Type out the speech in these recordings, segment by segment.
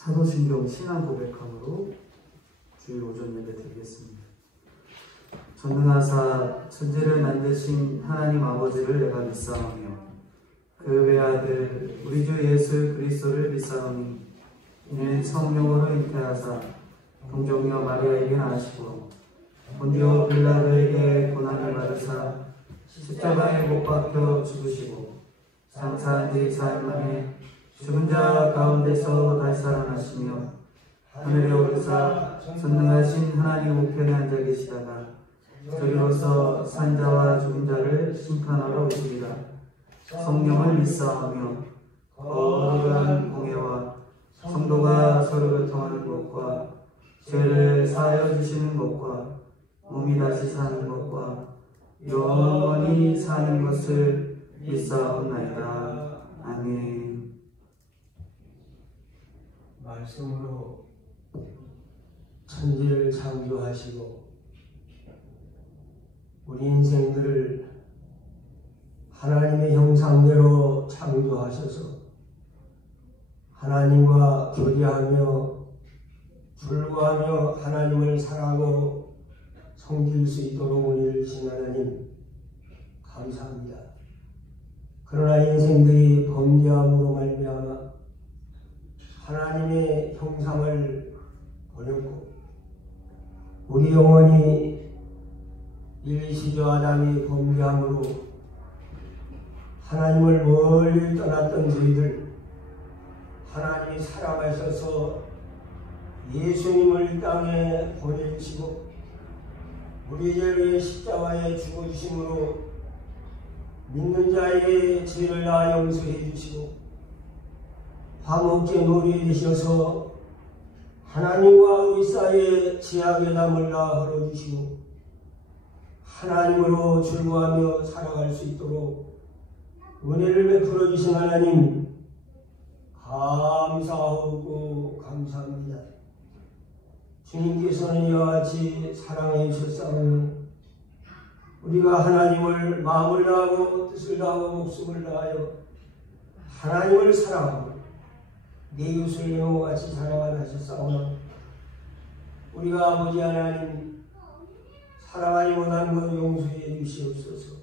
사도신경 신앙 고백함으로 주일 오전 예배 드리겠습니다. 전능하사 천지를 만드신 하나님 아버지를 내가 믿사오며 그 외아들 우리 주 예수 그리스도를 믿사오니 이는 성령으로 잉태하사 동정녀 마리아에게 나시고 본디오 빌라도에게 고난을 받으사 십자가에 못 박혀 죽으시고 장사한 뒤 사흘 만에 죽은 자 가운데서 다시 살아나시며 하늘에 오르사 전능하신 하나님 우편에 앉아 계시다가 저리로서 산자와 죽은 자를 심판하러 오시리라. 성령을 믿사오며 거룩한 공예와 성도가 서로 교통하는 것과 죄를 사하여 주시는 것과 몸이 다시 사는 것과 영원히 사는 것을 믿사옵나이다. 아멘. 말씀으로 천지를 창조하시고 우리 인생들을 하나님의 형상대로 창조하셔서 하나님과 교제하며 불구하며 하나님을 사랑하고 섬길 수 있도록 우리를 주신 하나님 감사합니다. 그러나 인생들이 범죄함으로 말미암아 하나님의 형상을 버렸고 우리 영혼이 일시조 아담이 범죄함으로 하나님을 멀리 떠났던 저희들 하나님이 살아가셔서 예수님을 이 땅에 보내주시고 우리 죄를 십자가에 죽어주심으로 믿는 자에게 죄를 다 용서해 주시고 화목제 놀이 되셔서 하나님과 우리 사이에 죄악의 담을 다 헐어주시고 하나님으로 즐거워하며 살아갈 수 있도록 은혜를 베풀어 주신 하나님 감사하고 감사합니다. 주님께서는 이와 같이 사랑해 주셨사오니 우리가 하나님을 마음을 다하고 뜻을 다하고 목숨을 다하여 하나님을 사랑하고 내 이웃을 내 몸과 같이 사랑하라 하셨사오나 우리가 아버지 하나님 사랑하지 못한 것 용서해 주시옵소서.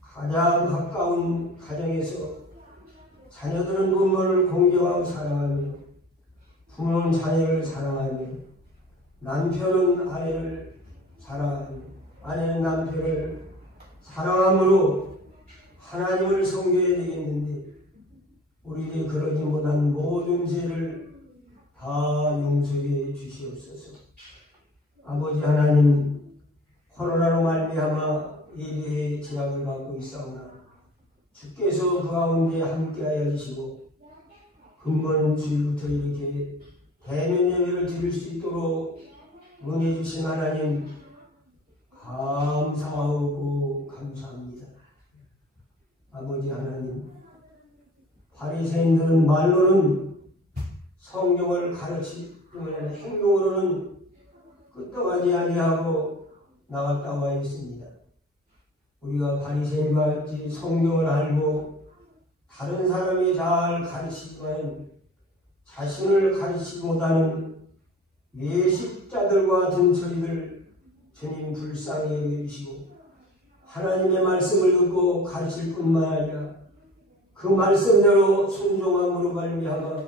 가장 가까운 가정에서 자녀들은 부모를 공경하고 사랑하며 부모는 자녀를 사랑하며 남편은 아내를 사랑하며 아내는 남편을 사랑함으로 하나님을 섬겨야 되겠는데 우리들이 그러지 못한 모든 죄를 다 용서해 주시옵소서. 아버지 하나님 코로나로 말미암아 예배에 제약을 받고 있사오나 주께서 그 가운데 함께하여 주시고 근본 주일부터 이렇게 대면 예배를 드릴 수 있도록 은혜 주신 하나님 감사하고 감사합니다. 아버지 하나님 바리새인들은 말로는 성경을 가르치면 행동으로는 끄떡하지 아니하고 나갔다고 하였습니다. 우리가 바리새인과 같이 성경을 알고 다른 사람이 잘 가르치지만 자신을 가르치지 못하는 외식자들과 같은 저희들 주님 불쌍히 여기시고 하나님의 말씀을 듣고 가르칠 뿐만 아니라 그 말씀대로 순종함으로 말미암아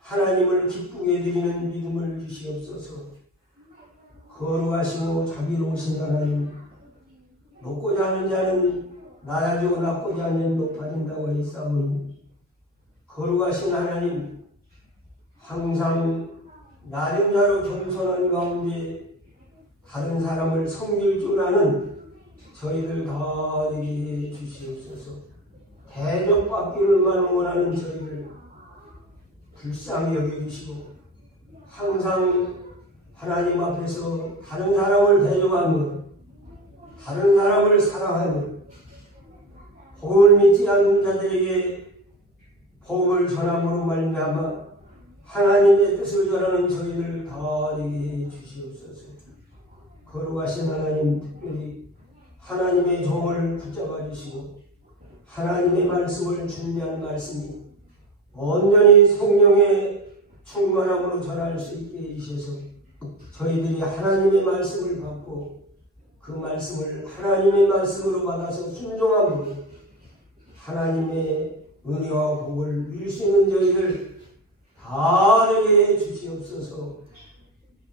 하나님을 기쁘게 드리는 믿음을 주시옵소서. 거룩하시고 자비로우신 하나님 높고자 하는 자는 낮아지고 낮고자 하는 높아진다고 하였사오니 거룩하신 하나님 항상 낮은 자로 겸손한 가운데 다른 사람을 섬길 줄 아는 저희들 다 되게 주시옵소서. 대접받기를만 원하는 저희를 불쌍히 여겨주시고 항상 하나님 앞에서 다른 사람을 대접하며 다른 사람을 사랑하며 복음을 믿지 않는 자들에게 복음을 전함으로 말미암아 하나님의 뜻을 전하는 저희들 다 되게 주시옵소서. 거룩하신 하나님 특별히 하나님의 종을 붙잡아 주시고 하나님의 말씀을 준비한 말씀이 온전히 성령의 충만함으로 전할 수 있게 해주셔서 저희들이 하나님의 말씀을 받고 그 말씀을 하나님의 말씀으로 받아서 순종함으로 하나님의 은혜와 복을 누릴 수 있는 저희들 다 되게 해 주시옵소서.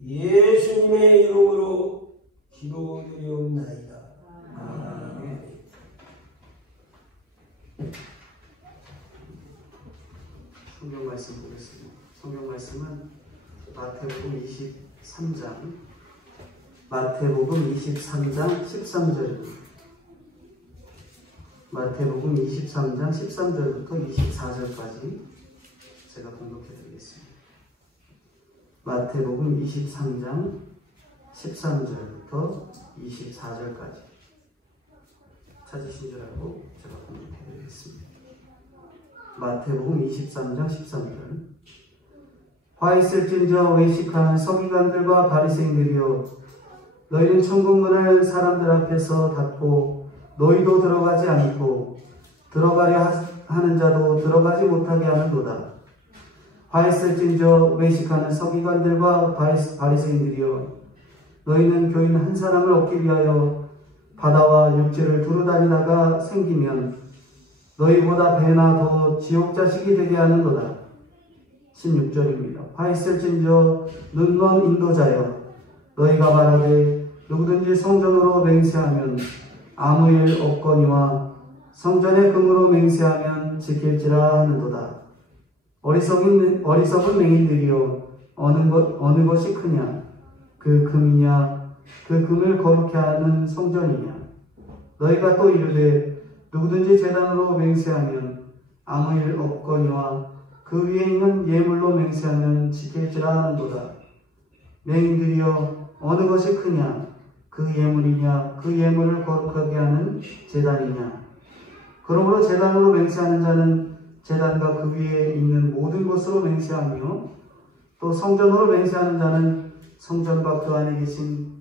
예수님의 이름으로 기도드리옵나이다. 아멘. 성경 말씀 보겠습니다. 성경 말씀은 마태복음 23장 13절입니다. 마태복음 23장 13절부터 24절까지 제가 봉독해 드리겠습니다. 마태복음 23장 13절부터 24절까지 찾으신 줄 알고 제가 봉독해 드리겠습니다. 마태복음 23장 13절. 화 있을진저 외식하는 서기관들과 바리새인들이여, 너희는 천국문을 사람들 앞에서 닫고 너희도 들어가지 않고 들어가려 하는 자도 들어가지 못하게 하는도다. 화 있을진저 외식하는 서기관들과 바리새인들이여, 너희는 교인 한 사람을 얻기 위하여 바다와 육지를 두루 다니다가 생기면 너희보다 배나 더 지옥 자식이 되게 하는도다. 16절입니다. 화 있을진저 눈먼 인도자여, 너희가 말하되 누구든지 성전으로 맹세하면 아무 일 없거니와 성전의 금으로 맹세하면 지킬지라 하는도다. 어리석은 맹인들이여, 어느 것이 크냐? 그 금이냐? 그 금을 거룩케 하는 성전이냐? 너희가 또 이르되 누구든지 제단으로 맹세하면 아무 일 없거니와 그 위에 있는 예물로 맹세하면 지킬지라 하는도다. 맹인들이여, 어느 것이 크냐? 그 예물이냐? 그 예물을 거룩하게 하는 제단이냐? 그러므로 제단으로 맹세하는 자는 제단과 그 위에 있는 모든 것으로 맹세하며, 또 성전으로 맹세하는 자는 성전과 그 안에 계신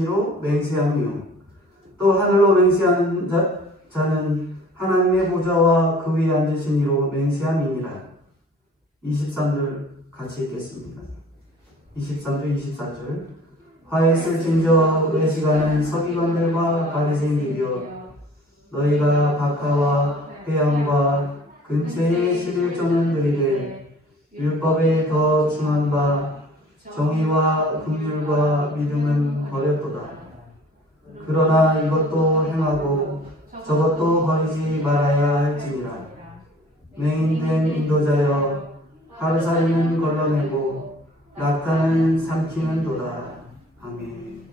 이로 맹세하며, 또 하늘로 맹세하는 자는 하나님의 보좌와 그 위에 앉으신 이로 맹세함이니라. 23절 같이 읽겠습니다. 23절 24절. 화에 있을진저 외식하는 서기관들과 바리새인들이여, 너희가 박하와 회양과 근처의 11조는 들이되 율법에 더 중한 바 정의와 긍휼과 믿음은 버렸도다. 그러나 이것도 행하고 저것도 버리지 말아야 할지니라. 맹인된 인도자여, 하루살이는 걸러내고 낙타는 삼키는도다. 아멘.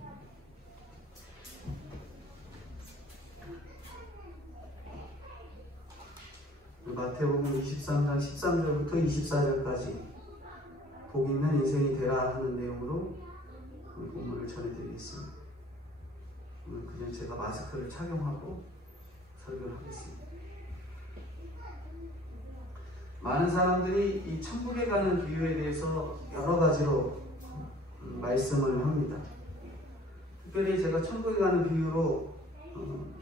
마태복음 23장 13절부터 24절까지 복 있는 인생이 되라 하는 내용으로 본문을 전해드리겠습니다. 오늘 그냥 제가 마스크를 착용하고 설교를 하겠습니다. 많은 사람들이 이 천국에 가는 비유에 대해서 여러 가지로 말씀을 합니다. 특별히 제가 천국에 가는 비유로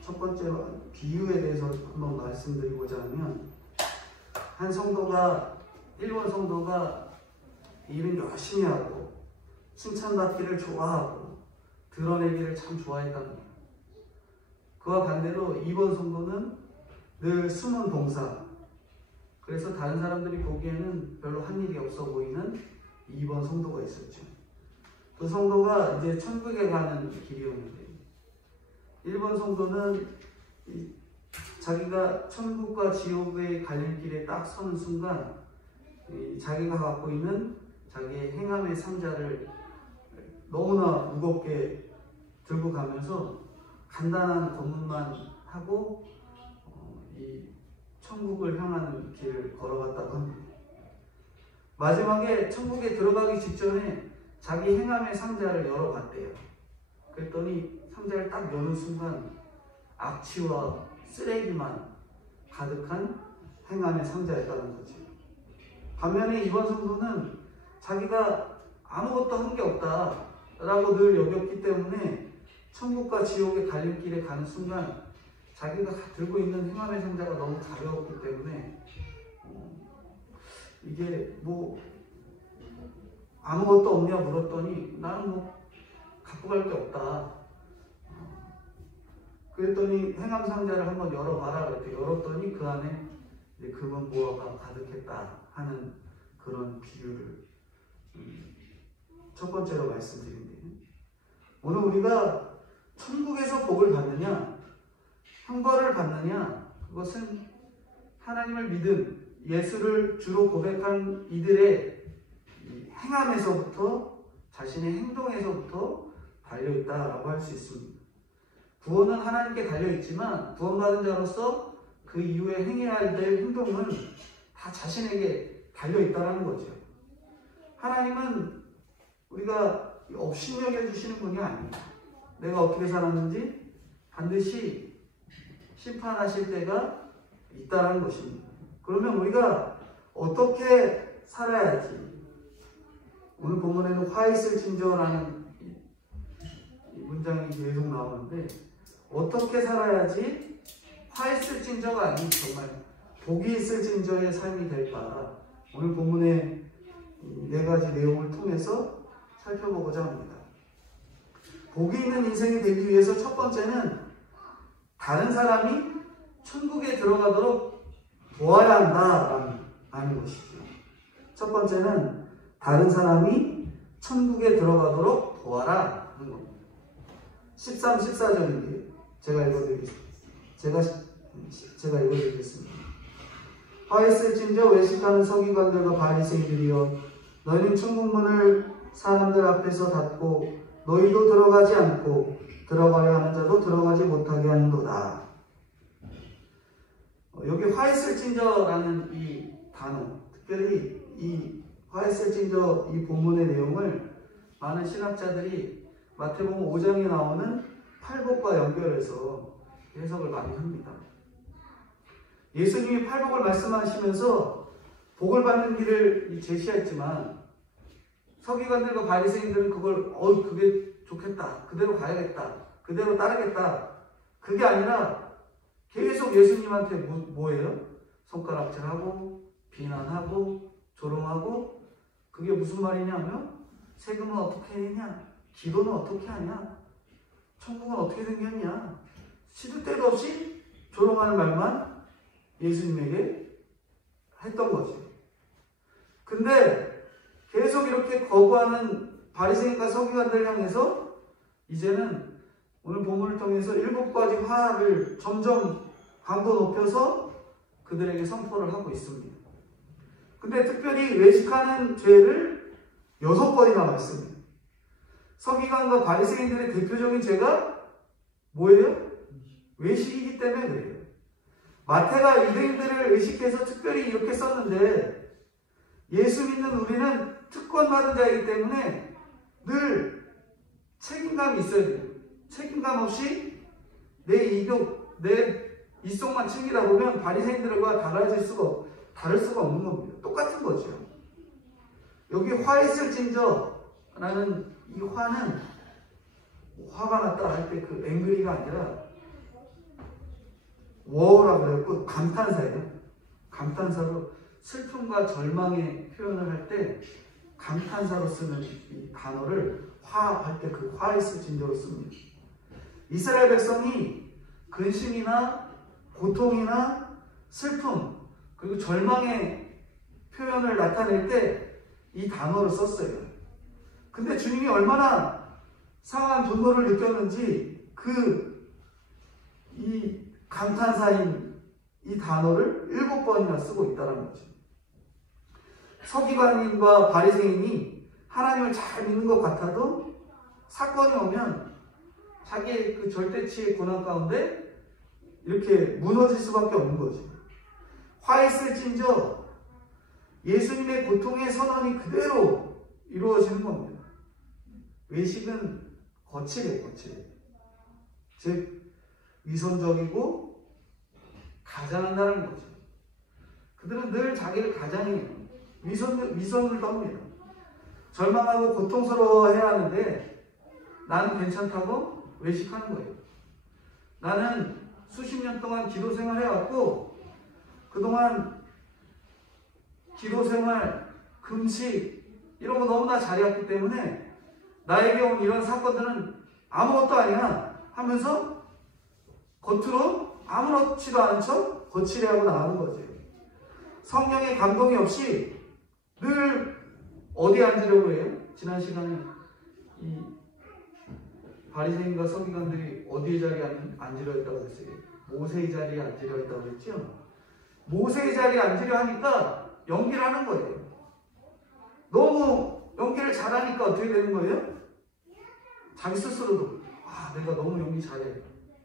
첫 번째 비유에 대해서 한번 말씀드리고자 하면, 한 성도가, 일본 성도가 일을 열심히 하고 칭찬받기를 좋아하고 드러내기를 참 좋아했다는 거예요. 그와 반대로 2번 성도는 늘 숨은 봉사, 그래서 다른 사람들이 보기에는 별로 한 일이 없어 보이는 2번 성도가 있었죠. 그 성도가 이제 천국에 가는 길이었는데, 1번 성도는 자기가 천국과 지옥의 갈림길에 딱 서는 순간 자기가 갖고 있는 자기의 행함의 상자를 너무나 무겁게 들고 가면서 간단한 검문만 하고 이 천국을 향하는 길을 걸어갔다고 합니다. 마지막에 천국에 들어가기 직전에 자기 행함의 상자를 열어봤대요. 그랬더니 상자를 딱 여는 순간 악취와 쓰레기만 가득한 행함의 상자였다는 거죠. 반면에 이번 성도는 자기가 아무것도 한 게 없다라고 늘 여겼기 때문에 천국과 지옥의 갈림길에 가는 순간 자기가 들고 있는 행함의 상자가 너무 가벼웠기 때문에 이게 뭐 아무것도 없냐 물었더니 나는 뭐 갖고 갈 게 없다. 그랬더니 행함 상자를 한번 열어봐라 그랬더니 열었더니 그 안에 이제 금은 보화가 가득했다 하는 그런 비유를 첫 번째로 말씀드린대요. 오늘 우리가 천국에서 복을 받느냐 형벌을 받느냐, 그것은 하나님을 믿은 예수를 주로 고백한 이들의 행함에서부터, 자신의 행동에서부터 달려있다라고 할 수 있습니다. 구원은 하나님께 달려있지만 구원받은 자로서 그 이후에 행해야 될 행동은 다 자신에게 달려있다는 거죠. 하나님은 우리가 업신여겨 주시는 분이 아닙니다. 내가 어떻게 살았는지 반드시 심판하실 때가 있다는 것입니다. 그러면 우리가 어떻게 살아야지? 오늘 본문에는 화 있을진저라는 문장이 계속 나오는데, 어떻게 살아야지 화 있을진저가 아닌 정말 복이 있을진저의 삶이 될까? 오늘 본문의 네 가지 내용을 통해서 살펴보고자 합니다. 복이 있는 인생이 되기 위해서 첫 번째는 다른 사람이 천국에 들어가도록 도와야 한다라는 것이죠. 첫 번째는 다른 사람이 천국에 들어가도록 도와라 하는 겁니다. 13, 14절인데 제가 읽어드리겠습니다. 화 있을진저 외식하는 서기관들과 바리새인들이여, 너희는 천국문을 사람들 앞에서 닫고 너희도 들어가지 않고 들어가려 하는 자도 들어가지 못하게 하는도다. 여기 화 있을진저라는 이 단어, 특별히 이 화 있을진저 이 본문의 내용을 많은 신학자들이 마태복음 5장에 나오는 팔복과 연결해서 해석을 많이 합니다. 예수님이 팔복을 말씀하시면서 복을 받는 길을 제시했지만 서기관들과 바리새인들은 그걸 그게 좋겠다, 그대로 가야겠다, 그대로 따르겠다, 그게 아니라 계속 예수님한테 뭐예요? 손가락질하고 비난하고 조롱하고, 그게 무슨 말이냐면 세금은 어떻게 했냐, 기도는 어떻게 하냐, 천국은 어떻게 생겼냐, 시도 때도 없이 조롱하는 말만 예수님에게 했던 거죠. 근데 계속 이렇게 거부하는 바리새인과 서기관들 향해서 이제는 오늘 본문을 통해서 7가지 화를 점점 강도 높여서 그들에게 선포를 하고 있습니다. 근데 특별히 외식하는 죄를 6번이나 말씀해요. 서기관과 바리새인들의 대표적인 죄가 뭐예요? 외식이기 때문에 그래요. 마태가 유대인들을 의식해서 특별히 이렇게 썼는데, 예수 믿는 우리는 특권받은 자이기 때문에 늘 책임감이 있어야 돼요. 책임감 없이 내 이욕, 내 이속만 챙기다 보면 바리새인들과 다를 수가 없는 겁니다. 똑같은 거죠. 여기 화 있을진저라는 이 화는 화가 났다 할 때 그 앵그리가 아니라 워라고 그래갖고 감탄사예요. 감탄사로 슬픔과 절망의 표현을 할 때 감탄사로 쓰는 이 단어를 화 할 때 그 화 있을진저로 씁니다. 이스라엘 백성이 근심이나 고통이나 슬픔 그리고 절망의 표현을 나타낼 때 이 단어를 썼어요. 근데 주님이 얼마나 상한 분노를 느꼈는지 이 감탄사인 이 단어를 7번이나 쓰고 있다는 거죠. 서기관인과 바리새인이 하나님을 잘 믿는 것 같아도 사건이 오면 자기의 그 절대치의 고난 가운데 이렇게 무너질 수밖에 없는 거죠. 화 있을진저 예수님의 고통의 선언이 그대로 이루어지는 겁니다. 외식은 거칠해. 즉 위선적이고 가장한다는 거죠. 그들은 늘 자기를 가장해요. 위선을 떱니다. 절망하고 고통스러워해야 하는데 나는 괜찮다고 외식하는 거예요. 나는 수십 년 동안 기도 생활해왔고 그동안 기도생활, 금식 이런 거 너무나 잘해왔기 때문에 나에게 온 이런 사건들은 아무것도 아니야 하면서 겉으로 아무렇지도 않은 척 거칠해하고 나가는 거죠. 성령의 감동이 없이 늘 어디 앉으려고 해요? 지난 시간에 이 바리새인과 서기관들이 어디의 자리에 앉으려 했다고 했어요? 모세의 자리에 앉으려 했다고 했죠? 모세의 자리에 앉으려 하니까 연기를 하는 거예요. 너무 연기를 잘하니까 어떻게 되는 거예요? 자기 스스로도 내가 너무 연기 잘해.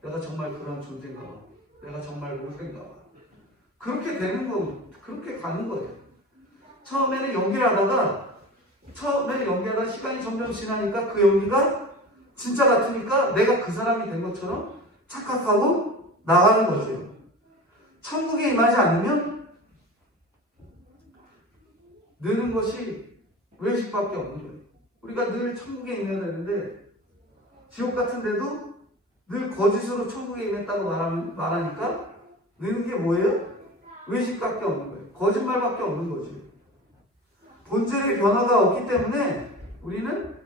내가 정말 그런 존재인가 봐. 내가 정말 모세인가 봐. 그렇게 되는 거, 그렇게 가는 거예요. 처음에는 연기를 하다가 시간이 점점 지나니까 그 연기가 진짜 같으니까 내가 그 사람이 된 것처럼 착각하고 나가는 거죠. 천국에 임하지 않으면 느는 것이 외식밖에 없는 거예요. 우리가 늘 천국에 임해야 되는데 지옥 같은 데도 늘 거짓으로 천국에 임했다고 말하니까 느는 게 뭐예요? 외식밖에 없는 거예요. 거짓말밖에 없는 거죠. 본질의 변화가 없기 때문에 우리는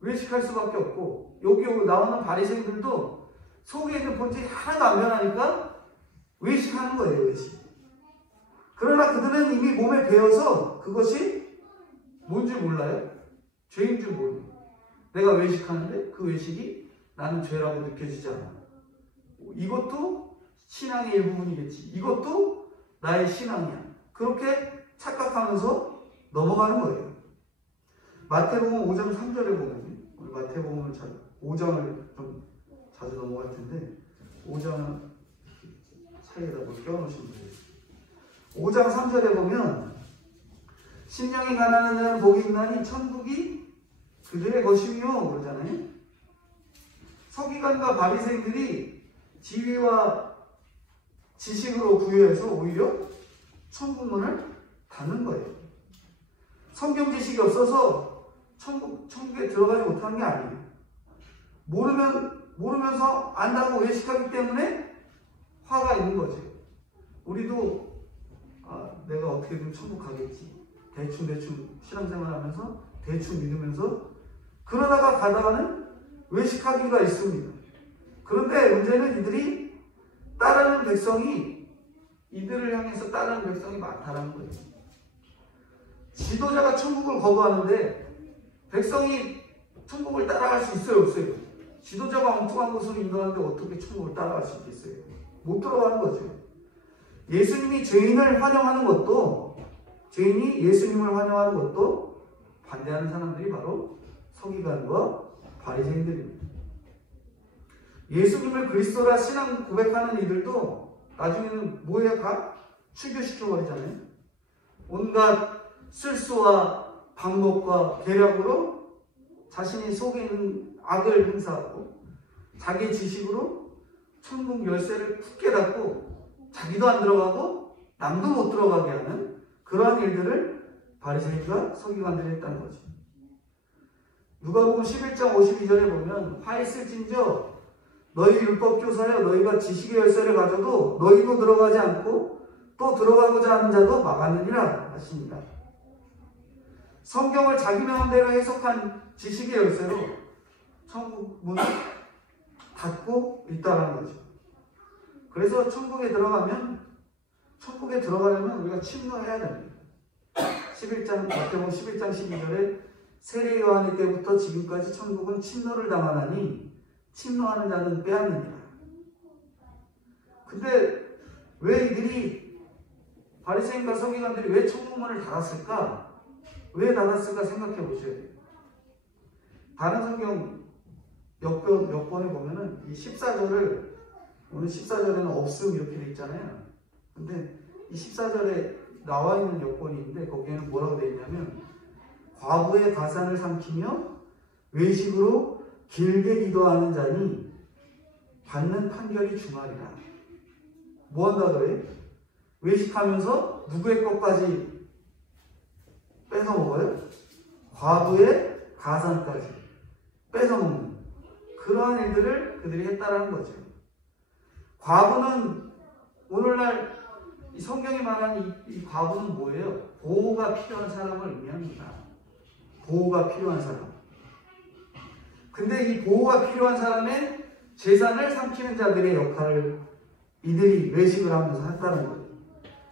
외식할 수밖에 없고, 여기 나오는 바리새인들도 속에 있는 본질이 하나도 안 변하니까 외식하는 거예요. 외식. 그러나 그들은 이미 몸에 배어서 그것이 뭔지 몰라요. 죄인 줄 모르고 내가 외식하는데 그 외식이 나는 죄라고 느껴지지 않아. 이것도 신앙의 일부분이겠지. 이것도 나의 신앙이야. 그렇게 착각하면서 넘어가는 거예요. 마태복음 5장 3절에 보면, 우리 마태복음을 5장을 좀 자주 넘어갈 텐데 5장은 사이에다 뭘 껴놓으시면 돼요. 5장 3절에 보면 심령이 가난한 자는 복이 있나니 천국이 그들의 것이며 그러잖아요. 서기관과 바리새인들이 지위와 지식으로 부여해서 오히려 천국문을 닫는 거예요. 성경 지식이 없어서 천국에 들어가지 못하는 게 아니에요. 모르면서 안다고 외식하기 때문에 화가 있는 거죠. 우리도 내가 어떻게든 천국 가겠지. 대충 신앙생활 하면서 대충 믿으면서 그러다가 가다가는 외식하기가 있습니다. 그런데 문제는 이들을 향해서 따르는 백성이 많다는 거예요. 지도자가 천국을 거부하는데 백성이 천국을 따라갈 수 있어요, 없어요? 지도자가 엉뚱한 곳으로 인도하는데 어떻게 천국을 따라갈 수 있겠어요? 못 들어가는 거죠. 예수님이 죄인을 환영하는 것도, 죄인이 예수님을 환영하는 것도 반대하는 사람들이 바로 서기관과 바리새인들입니다. 예수님을 그리스도라 신앙 고백하는 이들도 나중에는 뭐에 가? 출교시켜버리잖아요. 온갖 술수와 방법과 계략으로 자신이 속에 있는 악을 행사하고 자기 지식으로 천국 열쇠를 푹 깨닫고 자기도 안 들어가고 남도 못 들어가게 하는 그러한 일들을 바리새인과 서기관들이 했다는 거죠. 누가복음 11장 52절에 보면 화 있을진저 너희 율법교사여 너희가 지식의 열쇠를 가져도 너희도 들어가지 않고 또 들어가고자 하는 자도 막았느니라 하십니다. 성경을 자기 마음대로 해석한 지식의 열쇠로 천국 문을 닫고 있다는 거죠. 그래서 천국에 들어가려면 우리가 침노해야 됩니다. 마태복음 11장 12절에 세례 요한의 때부터 지금까지 천국은 침노를 당하나니 침노하는 자는 빼앗느니라. 근데 왜 이들이 바리새인과 서기관들이 왜 천국문을 닫았을까? 왜 닫았을까 생각해 보셔야 돼요. 다른 성경 몇 번에 보면은 이 14절을, 오늘 14절에는 없음 이렇게 돼 있잖아요. 근데 이 14절에 나와 있는 여건이 있는데 거기에는 뭐라고 되어 있냐면 과부의 가산을 삼키며 외식으로 길게 기도하는 자니 받는 판결이 중하리라. 뭐 한다 그래? 외식하면서 누구의 것까지 뺏어 먹어요? 과부의 가산까지 뺏어 먹는 그러한 일들을 그들이 했다라는 거죠. 과부는 오늘날 이 성경이 말하는 이 과부는 뭐예요? 보호가 필요한 사람을 의미합니다. 보호가 필요한 사람. 근데 이 보호가 필요한 사람의 재산을 삼키는 자들의 역할을 이들이 외식을 하면서 했다는 거예요.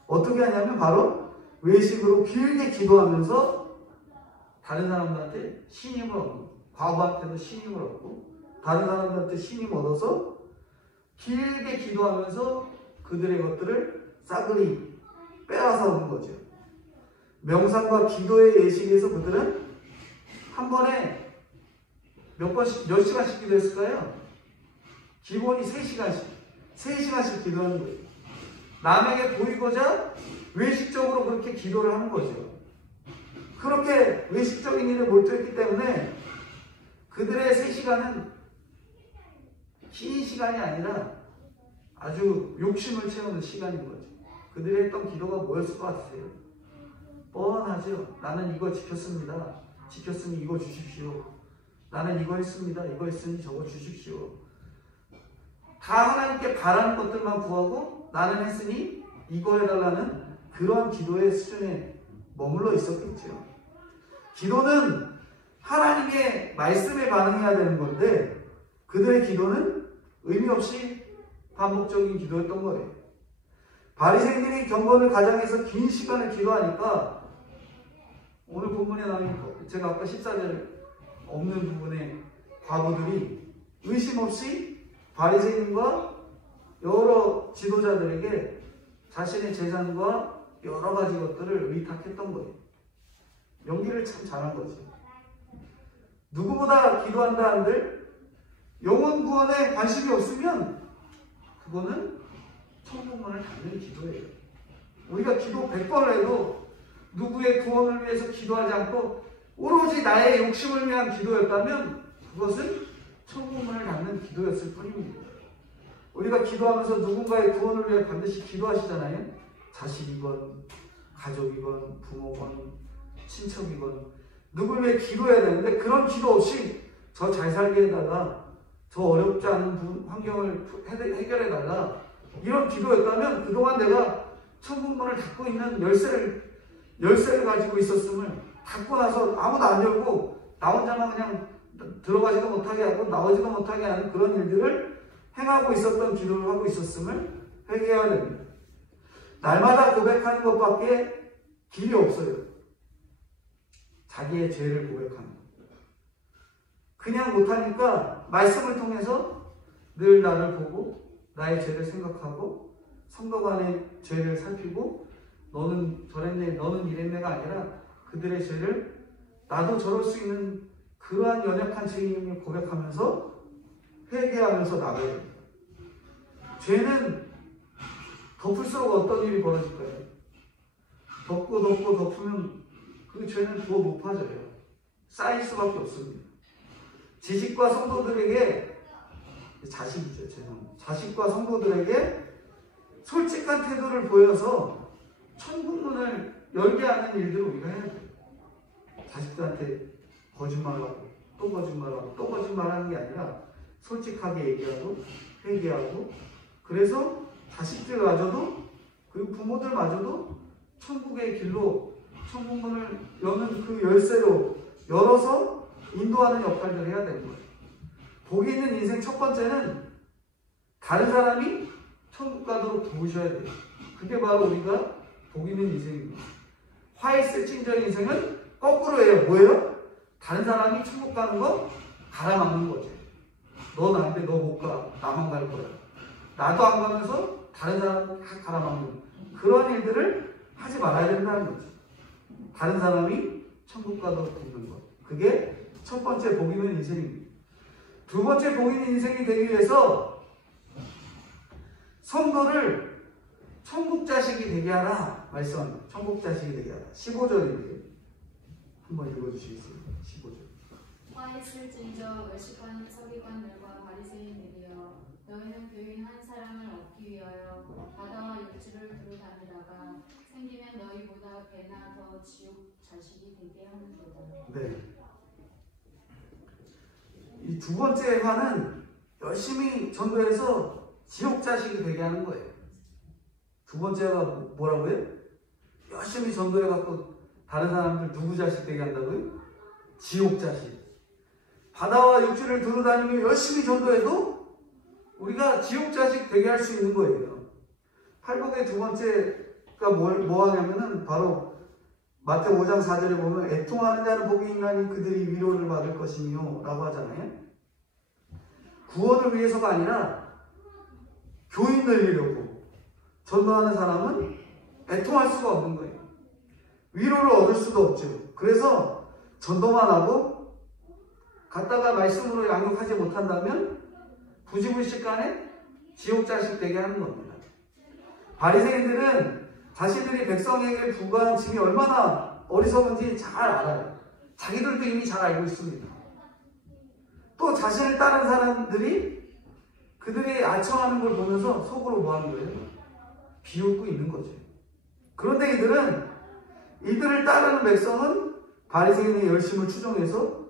어떻게 하냐면 바로 외식으로 길게 기도하면서 다른 사람들한테 신임을 얻고, 과부한테도 신임을 얻고, 다른 사람들한테 신임 얻어서 길게 기도하면서 그들의 것들을 싸그리 빼앗아 오는 거죠. 명상과 기도의 예식에서 그들은 한 번에 몇 시간씩 기도했을까요? 기본이 3시간씩 기도하는 거예요. 남에게 보이고자 외식적으로 그렇게 기도를 하는 거죠. 그렇게 외식적인 일에 몰두했기 때문에 그들의 3시간은 긴 시간이 아니라 아주 욕심을 채우는 시간인 거죠. 그들이 했던 기도가 뭐였을 것 같으세요? 뻔하죠. 나는 이거 지켰습니다. 지켰으니 이거 주십시오. 나는 이거 했습니다. 이거 했으니 저거 주십시오. 다 하나님께 바라는 것들만 구하고 나는 했으니 이거 해달라는 그런 기도의 수준에 머물러 있었겠죠. 기도는 하나님의 말씀에 반응해야 되는 건데 그들의 기도는 의미 없이 반복적인 기도였던 거예요. 바리새인들이 경건을 가장해서 긴 시간을 기도하니까 오늘 본문에 나오는 제가 아까 14절 없는 부분에 과부들이 의심 없이 바리새인과 여러 지도자들에게 자신의 재산과 여러 가지 것들을 의탁했던 거예요. 연기를 참 잘한 거죠. 누구보다 기도한다 한들 영혼 구원에 관심이 없으면 그거는 천국문을 닫는 기도예요. 우리가 기도 100번을 해도 누구의 구원을 위해서 기도하지 않고 오로지 나의 욕심을 위한 기도였다면 그것은 천국문을 닫는 기도였을 뿐입니다. 우리가 기도하면서 누군가의 구원을 위해 반드시 기도하시잖아요. 자식이건 가족이건 부모건 친척이건 누굴 위해 기도해야 되는데 그런 기도 없이 저 잘 살게 해달라, 저 어렵지 않은 환경을 해결해달라 이런 기도였다면 그동안 내가 천국문을 닫고 있는 열쇠를 가지고 있었음을 닫고 나서 아무도 안 열고 나 혼자만 그냥 들어가지도 못하게 하고 나오지도 못하게 하는 그런 일들을 행하고 있었던 기도를 하고 있었음을 회개해야 됩니다. 날마다 고백하는 것밖에 길이 없어요. 자기의 죄를 고백하는 것. 그냥 못하니까 말씀을 통해서 늘 나를 보고 나의 죄를 생각하고 성도 간의 죄를 살피고 너는 저랬네, 너는 이랬네가 아니라 그들의 죄를 나도 저럴 수 있는 그러한 연약한 죄인임을 고백하면서 회개하면서 나가야 됩니다. 죄는 덮을수록 어떤 일이 벌어질까요? 덮으면 그 죄는 더 높아져요. 쌓일 수밖에 없습니다. 지식과 성도들에게 자식이죠. 죄송합니다. 자식과 성도들에게 솔직한 태도를 보여서 천국문을 열게 하는 일들을 우리가 해야 돼요. 자식들한테 거짓말하고 또 거짓말하고 또 거짓말하는 게 아니라 솔직하게 얘기하고 회개하고 그래서 자식들마저도 그리고 부모들마저도 천국의 길로 천국문을 여는 그 열쇠로 열어서 인도하는 역할들을 해야 되는 거예요. 복이 있는 인생 첫 번째는 다른 사람이 천국 가도록 도우셔야 돼요. 그게 바로 우리가 복 있는 인생입니다. 화이슬진저의 인생은 거꾸로 해요. 뭐예요? 다른 사람이 천국 가는 거 가라막는 거죠. 너 나한테 너 못 가. 나만 갈 거야. 나도 안 가면서 다른 사람 다 가라막는 그런 일들을 하지 말아야 된다는 거죠. 다른 사람이 천국 가도록 돕는 것. 그게 첫 번째 복 있는 인생입니다. 두 번째 복 있는 인생이 되기 위해서 성도를 천국 자식이 되게 하라 말씀합니다. 천국 자식이 되게 하라. 15절인데요. 한번 읽어주시겠습니다. 15절. 화 있을진저 외식관 서기관들과 바리새인들이여 너희는 교인 한 사람을 얻기 위하여 바다와 육지를 두루 다니다가 생기면 너희보다 배나 더 지옥 자식이 되게 하는도다. 네. 이 두 번째 화는 열심히 전도해서 지옥 자식이 되게 하는 거예요. 두 번째가 뭐라고요? 열심히 전도해갖고 다른 사람들 누구 자식 되게 한다고요? 지옥 자식. 바다와 육지를 두루다니며 열심히 전도해도 우리가 지옥 자식 되게 할 수 있는 거예요. 팔복의 두 번째가 뭐 하냐면은 바로 마태 5장 4절에 보면 애통하는 자는 복이 있나니 그들이 위로를 받을 것이며 라고 하잖아요. 구원을 위해서가 아니라 교인 늘리려고 전도하는 사람은 애통할 수가 없는 거예요. 위로를 얻을 수도 없죠. 그래서 전도만 하고 갔다가 말씀으로 양육하지 못한다면 부지불식간에 지옥 자식 되게 하는 겁니다. 바리새인들은 자신들이 백성에게 부과한 짐이 얼마나 어리석은지 잘 알아요. 자기들도 이미 잘 알고 있습니다. 또 자신을 따른 사람들이 그들이 아청하는 걸 보면서 속으로 뭐 하는 거예요? 비웃고 있는 거죠. 그런데 이들을 따르는 백성은 바리새인의 열심을 추종해서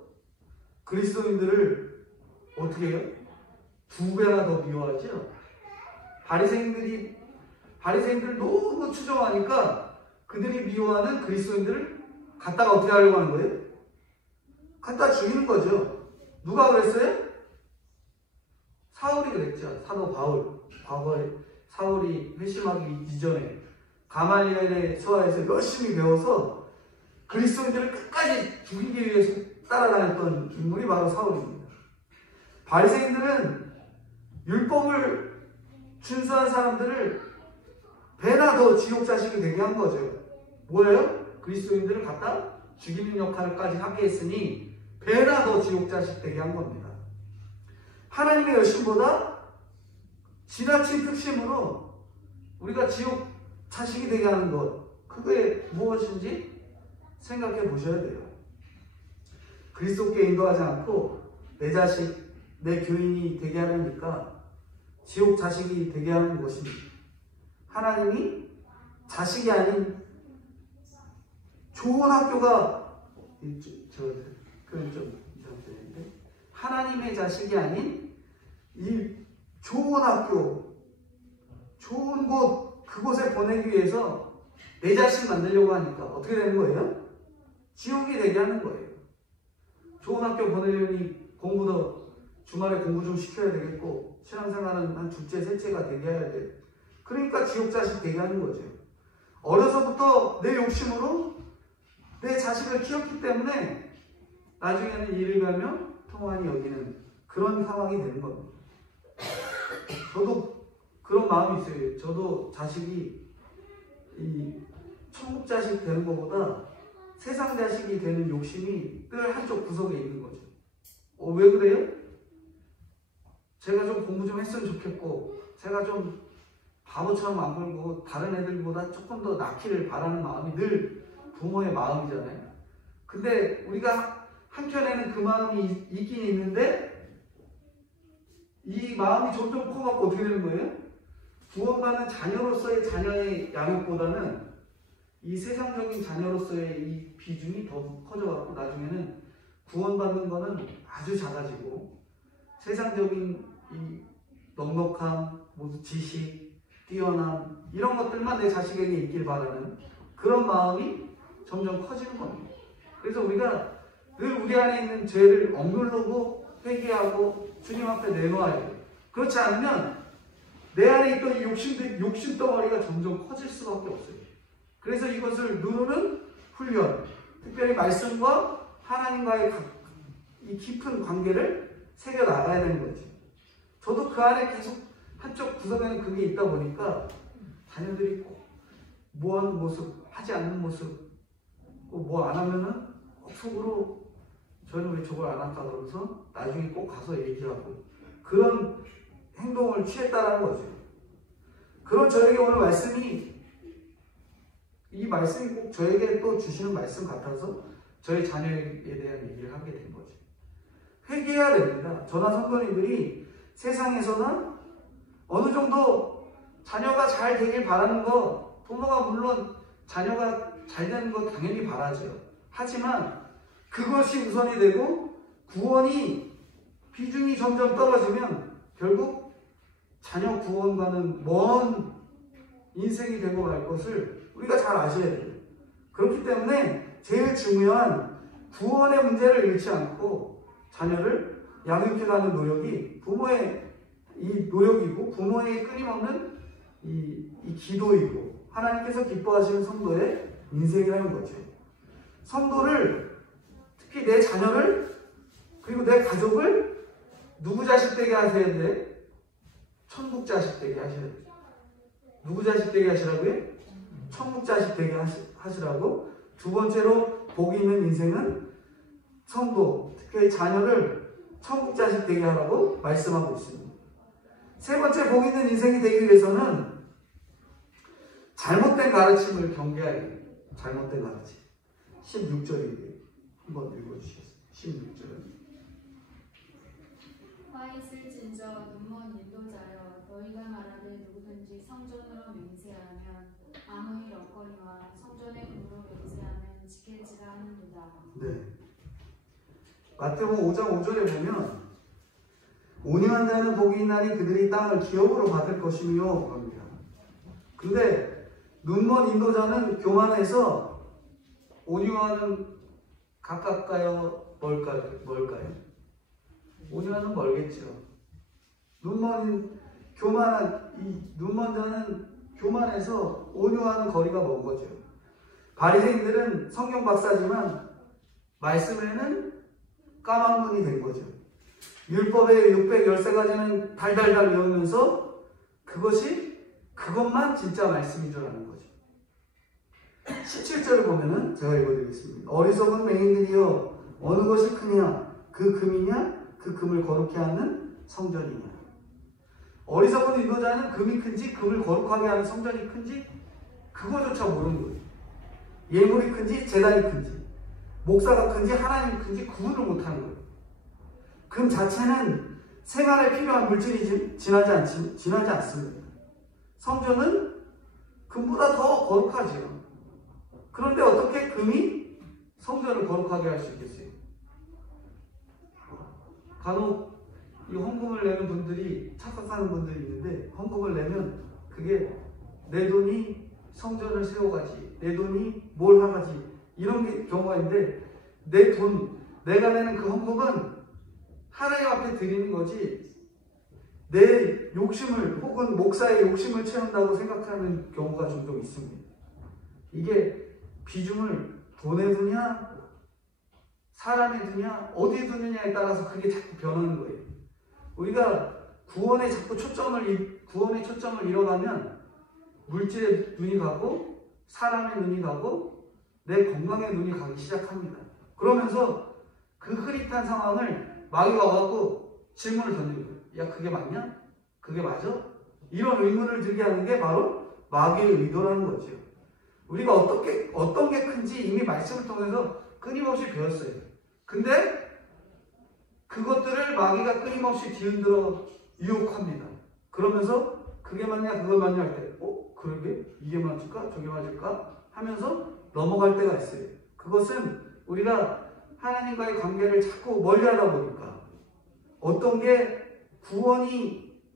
그리스도인들을 어떻게 해요? 2배나 더 미워하죠. 바리새인들 너무 추종하니까 그들이 미워하는 그리스도인들을 갖다가 어떻게 하려고 하는 거예요? 갖다 죽이는 거죠. 누가 그랬어요? 사울이 그랬죠. 사도 바울. 과거에 사울이 회심하기 이전에 가말리엘의 서하에서 열심히 배워서 그리스도인들을 끝까지 죽이기 위해서 따라다녔던 인물이 바로 사울입니다. 바리새인들은 율법을 준수한 사람들을 배나 더 지옥 자식이 되게 한 거죠. 뭐예요? 그리스도인들을 갖다 죽이는 역할까지 하게 했으니 배나 더 지옥 자식 되게 한 겁니다. 하나님의 열심보다 지나친 특심으로 우리가 지옥 자식이 되게 하는 것, 그게 무엇인지 생각해 보셔야 돼요. 그리스도께 인도하지 않고 내 자식, 내 교인이 되게 하려니까 지옥 자식이 되게 하는 것입니다. 하나님이 자식이 아닌 좋은 학교가 그건 좀 이상한데, 하나님의 자식이 아닌 이 좋은 학교, 좋은 곳, 그곳에 보내기 위해서 내 자식 만들려고 하니까 어떻게 되는 거예요? 지옥이 되게 하는 거예요. 좋은 학교 보내려니 주말에 공부 좀 시켜야 되겠고, 신앙생활은 한 둘째, 셋째가 되게 해야 돼. 그러니까 지옥 자식 되게 하는 거죠. 어려서부터 내 욕심으로 내 자식을 키웠기 때문에 나중에는 이를 가며 통한이 여기는 그런 상황이 되는 겁니다. 저도 그런 마음이 있어요. 저도 자식이 이 천국 자식 되는 것보다 세상 자식이 되는 욕심이 늘 한쪽 구석에 있는 거죠. 왜 그래요? 제가 좀 공부 좀 했으면 좋겠고, 제가 좀 바보처럼 안 굴고 다른 애들보다 조금 더 낫기를 바라는 마음이 늘 부모의 마음이잖아요. 근데 우리가 한켠에는 그 마음이 있긴 있는데 이 마음이 점점 커갖고 어떻게 되는 거예요? 구원받는 자녀로서의 자녀의 양육보다는 이 세상적인 자녀로서의 이 비중이 더 커져갖고 나중에는 구원받는 거는 아주 작아지고 세상적인 이 넉넉함, 지식, 뛰어남 이런 것들만 내 자식에게 있길 바라는 그런 마음이 점점 커지는 겁니다. 그래서 우리가 늘 우리 안에 있는 죄를 억누르고 회개하고 주님 앞에 내놓아야 돼요. 그렇지 않으면 내 안에 있던 이 욕심 덩어리가 점점 커질 수밖에 없어요. 그래서 이것을 누르는 훈련, 특별히 말씀과 하나님과의 이 깊은 관계를 새겨 나가야 되는 거죠. 저도 그 안에 계속 한쪽 구석에는 그게 있다 보니까 자녀들이 꼭 뭐하는 모습, 하지 않는 모습, 뭐 안 하면은 속으로 저는 왜 저걸 안 할까 그러면서 나중에 꼭 가서 얘기하고 그런 행동을 취했다라는 거죠. 그런 저에게 오늘 이 말씀이 꼭 저에게 또 주시는 말씀 같아서 저희 자녀에 대한 얘기를 하게 된 거죠. 회개해야 됩니다. 저나 성도님들이 세상에서는 어느 정도 자녀가 잘 되길 바라는 거, 부모가 물론 자녀가 잘 되는 거 당연히 바라죠. 하지만 그것이 우선이 되고 구원이 비중이 점점 떨어지면 결국 자녀 구원과는 먼 인생이 되고 말 것을 우리가 잘 아셔야 돼요. 그렇기 때문에 제일 중요한 구원의 문제를 잃지 않고 자녀를 양육해가는 노력이 부모의 이 노력이고 부모의 끊임없는 이 기도이고 하나님께서 기뻐하시는 성도의 인생이라는 거죠. 성도를 특히 내 자녀를 그리고 내 가족을 누구 자식 되게 하셔야 돼? 천국 자식 되게 하셔야 돼. 누구 자식 되게 하시라고요? 천국 자식 되게 하시라고. 두 번째로 복이 있는 인생은 성도, 특히 자녀를 천국 자식 되게 하라고 말씀하고 있습니다. 세 번째 복 있는 인생이 되기 위해서는 잘못된 가르침을 경계해야 해요. 잘못된 가르침. 16절인데 한번 읽어주시겠어요? 16절. 화 있을진저 눈먼 인도자여 너희가 말하되 누구든지 성전으로 맹세하면 아무 일 없거니와 성전의 금으로 맹세하면 지킬지라 하는도다. 네. 마태복음 5장 5절에 보면 온유한 자는 복이 있나니 그들이 땅을 기업으로 받을 것이며 그럽니다. 근데 눈먼 인도자는 교만해서 온유와는 가깝까요? 멀까요? 온유와는 멀겠죠. 교만한 이 눈먼 자는 교만해서 온유와는 거리가 먼 거죠. 바리새인들은 성경 박사지만 말씀에는 까만 눈이 된 거죠. 율법의 613가지는 달달달 외우면서 그것만 진짜 말씀인 줄 아는 거죠. 17절을 보면은 제가 읽어드리겠습니다. 어리석은 맹인들이여 어느 것이 크냐? 그 금이냐? 그 금을 거룩케 하는 성전이냐? 어리석은 인도자는 금이 큰지 금을 거룩하게 하는 성전이 큰지 그거조차 모르는 거예요. 예물이 큰지 제단이 큰지 목사가 큰지 하나님이 큰지 구분을 못하는 거예요. 금 자체는 생활에 필요한 물질이 지나지 않습니다. 성전은 금보다 더 거룩하지요. 그런데 어떻게 금이 성전을 거룩하게 할 수 있겠어요? 간혹 이 헌금을 내는 분들이 착각하는 분들이 있는데 헌금을 내면 그게 내 돈이 성전을 세워가지 내 돈이 뭘 하가지 이런 경우가 있는데 내 돈, 내가 내는 그 헌금은 하나님 앞에 드리는 거지 내 욕심을 혹은 목사의 욕심을 채운다고 생각하는 경우가 종종 있습니다. 이게 비중을 돈에 두냐 사람에 두냐 어디에 두느냐에 따라서 그게 자꾸 변하는 거예요. 우리가 구원에 구원의 초점을 잃어가면 물질에 눈이 가고 사람의 눈이 가고 내 건강에 눈이 가기 시작합니다. 그러면서 그 흐릿한 상황을 마귀가 와갖고 질문을 던지는 거예요. 야 그게 맞냐? 그게 맞아? 이런 의문을 들게 하는 게 바로 마귀의 의도라는 거죠. 우리가 어떤 게 큰지 이미 말씀을 통해서 끊임없이 배웠어요. 근데 그것들을 마귀가 끊임없이 뒤흔들어 유혹합니다. 그러면서 그게 맞냐 그거 맞냐 할 때 그러게 이게 맞을까 저게 맞을까 하면서 넘어갈 때가 있어요. 그것은 우리가 하나님과의 관계를 자꾸 멀리하다 보니까 어떤 게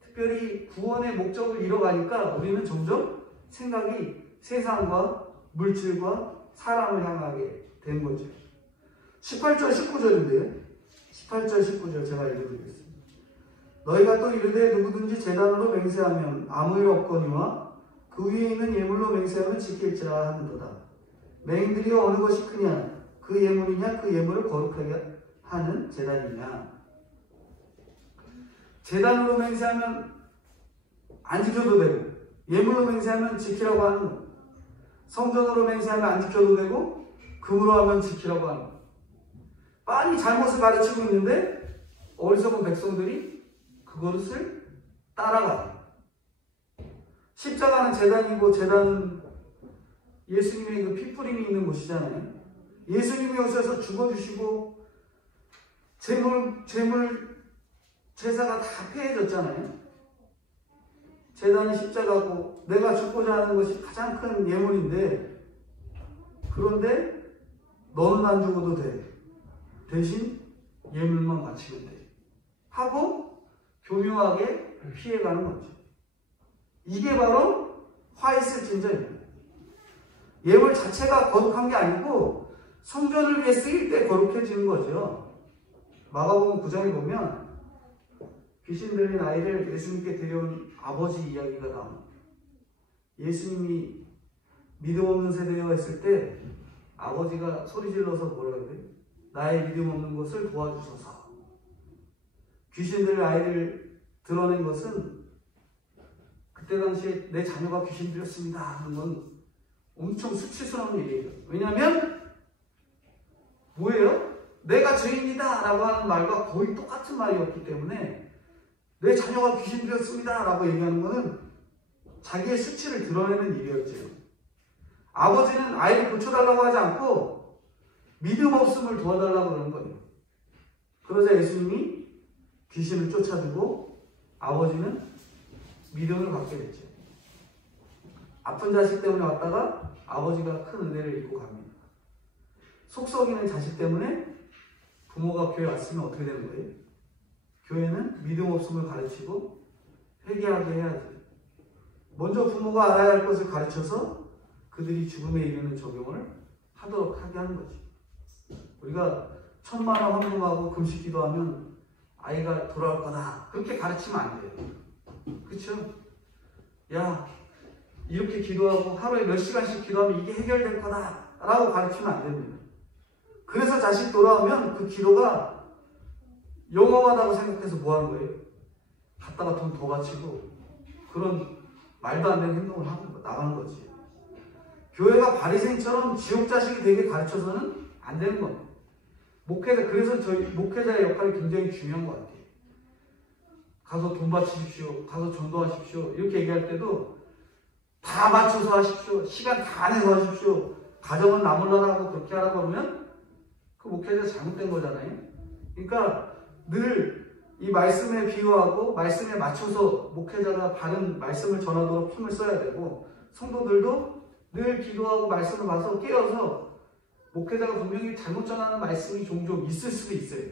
특별히 구원의 목적을 잃어가니까 우리는 점점 생각이 세상과 물질과 사람을 향하게 된 거죠. 18절 19절인데요. 18절 19절 제가 읽어드리겠습니다. 너희가 또 이르되 누구든지 제단으로 맹세하면 아무 일 없거니와 그 위에 있는 예물로 맹세하면 지킬지라 하는도다. 맹인들이 어느 것이 크냐? 그 예물이냐? 그 예물을 거룩하게 하는 제단이냐? 제단으로 맹세하면 안 지켜도 되고 예물로 맹세하면 지키라고 하는 거. 성전으로 맹세하면 안 지켜도 되고 금으로 하면 지키라고 하는 거. 빤히 잘못을 가르치고 있는데 어리석은 백성들이 그것을 따라가요. 십자가는 제단이고 제단은 예수님의 그 피뿌림이 있는 곳이잖아요. 예수님이 오셔서 죽어주시고 제사가 다 폐해졌잖아요. 제단이 십자가고 내가 죽고자 하는 것이 가장 큰 예물인데 그런데 너는 안 죽어도 돼. 대신 예물만 바치면 돼. 하고 교묘하게 피해가는 거죠. 이게 바로 화했을진저입니다. 예물 자체가 거룩한 게 아니고 성전을 위해 쓰일 때 거룩해지는 거죠. 마가복음 9장에 보면 귀신 들린 아이를 예수님께 데려온 아버지 이야기가 나옵니다. 예수님이 믿음 없는 세대여 했을 때 아버지가 소리 질러서 뭐라고 그래요? 나의 믿음 없는 것을 도와주소서. 귀신 들린 아이를 드러낸 것은 그때 당시에 내 자녀가 귀신 들렸습니다 하는 건 엄청 수치스러운 일이에요. 왜냐하면 뭐예요? 내가 죄인이다 라고 하는 말과 거의 똑같은 말이었기 때문에 내 자녀가 귀신 들렸습니다 라고 얘기하는 것은 자기의 수치를 드러내는 일이었죠. 아버지는 아이를 고쳐달라고 하지 않고 믿음 없음을 도와달라고 그러는 거예요. 그러자 예수님이 귀신을 쫓아주고 아버지는 믿음을 갖게 됐죠. 아픈 자식 때문에 왔다가 아버지가 큰 은혜를 입고 갑니다. 속 썩이는 자식 때문에 부모가 교회 왔으면 어떻게 되는 거예요? 교회는 믿음 없음을 가르치고 회개하게 해야지. 먼저 부모가 알아야 할 것을 가르쳐서 그들이 죽음에 이르는 적용을 하도록 하게 하는 거지. 우리가 천만원 헌금하고 금식 기도하면 아이가 돌아올 거다. 그렇게 가르치면 안 돼요. 그렇죠? 야, 이렇게 기도하고 하루에 몇 시간씩 기도하면 이게 해결될 거다 라고 가르치면 안 됩니다. 그래서 자식 돌아오면 그 기도가 영원하다고 생각해서 뭐 하는 거예요? 갔다가 돈 더 바치고 그런 말도 안 되는 행동을 하고 나가는 거지. 교회가 바리새인처럼 지옥 자식이 되게 가르쳐서는 안 되는 겁니다. 그래서 저희 목회자의 역할이 굉장히 중요한 것 같아요. 가서 돈 바치십시오. 가서 전도하십시오. 이렇게 얘기할 때도 다 맞춰서 하십시오. 시간 다 내서 하십시오. 가정은 나몰라라고 그렇게 하라고 하면 그 목회자 잘못된 거잖아요. 그러니까 늘 이 말씀에 비유하고 말씀에 맞춰서 목회자가 바른 말씀을 전하도록 힘을 써야 되고 성도들도 늘 기도하고 말씀을 봐서 깨어서 목회자가 분명히 잘못 전하는 말씀이 종종 있을 수도 있어요.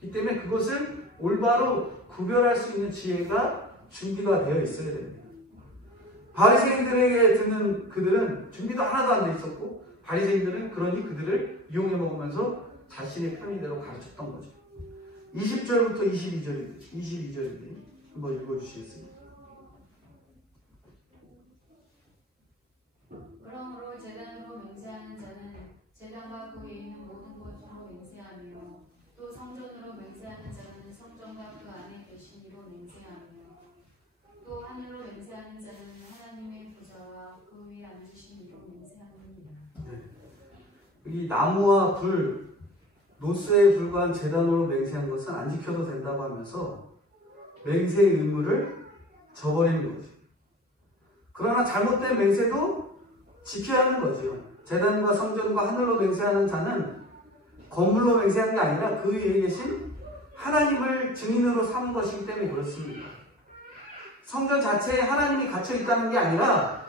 그렇기 때문에 그것을 올바로 구별할 수 있는 지혜가 준비가 되어 있어야 됩니다. 바리새인들에게 듣는 그들은 준비도 하나도 안 돼 있었고 바리새인들은 그러니 그들을 이용해 먹으면서 자신의 편의대로 가르쳤던 거죠. 20절부터 22절인데 한번 읽어주시겠습니다. 그러므로 제단으로 맹세하는 자는 제단 밖에 있는 모든 것으로 맹세하며 또 성전으로 맹세하는 자는 성전과 그 안에 계시니로 맹세하며 또 하늘로 맹세하는 자는 하나님의 보좌와 그 위에 앉으신 이로 맹세하느니라. 이 나무와 불, 노스에 불과한 제단으로 맹세한 것은 안 지켜도 된다고 하면서 맹세의 의무를 저버리는 거죠. 그러나 잘못된 맹세도 지켜야 하는 거죠. 제단과 성전과 하늘로 맹세하는 자는 건물로 맹세한 게 아니라 그 위에 계신 하나님을 증인으로 삼은 것이기 때문에 그렇습니다. 성전 자체에 하나님이 갇혀 있다는 게 아니라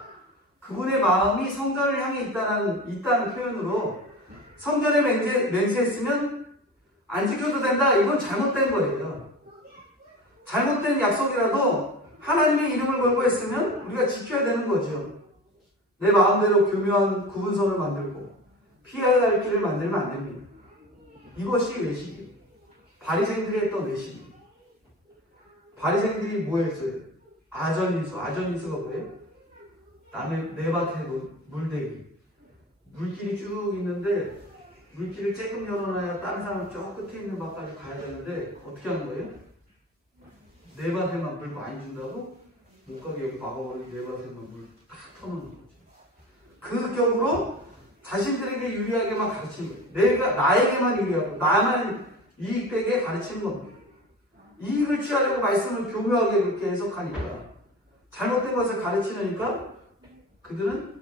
그분의 마음이 성전을 향해 있다는 표현으로 성전에 맹세했으면 안 지켜도 된다. 이건 잘못된 거예요. 잘못된 약속이라도 하나님의 이름을 걸고 했으면 우리가 지켜야 되는 거죠. 내 마음대로 교묘한 구분선을 만들고 피해야 할 길을 만들면 안 됩니다. 이것이 외식이에요. 바리새인들이 했던 외식이에요. 바리새인들이 뭐 했어요? 아전인수가 뭐예요? 남의 내 밭에 물대기. 물길이 쭉 있는데 물길을 조금 열어놔야 다른 사람 저 끝에 있는 밭까지 가야 되는데 어떻게 하는 거예요? 내 밭에만 물 많이 준다고? 못 가게 여기 막아버리고 내 밭에만 물 딱 터놓는 거죠. 그 격으로 자신들에게 유리하게만 가르치는 거예요. 나에게만 유리하고 나만 이익되게 가르치는 겁니다. 이익을 취하려고 말씀을 교묘하게 그렇게 해석하니까 잘못된 것을 가르치려니까 그들은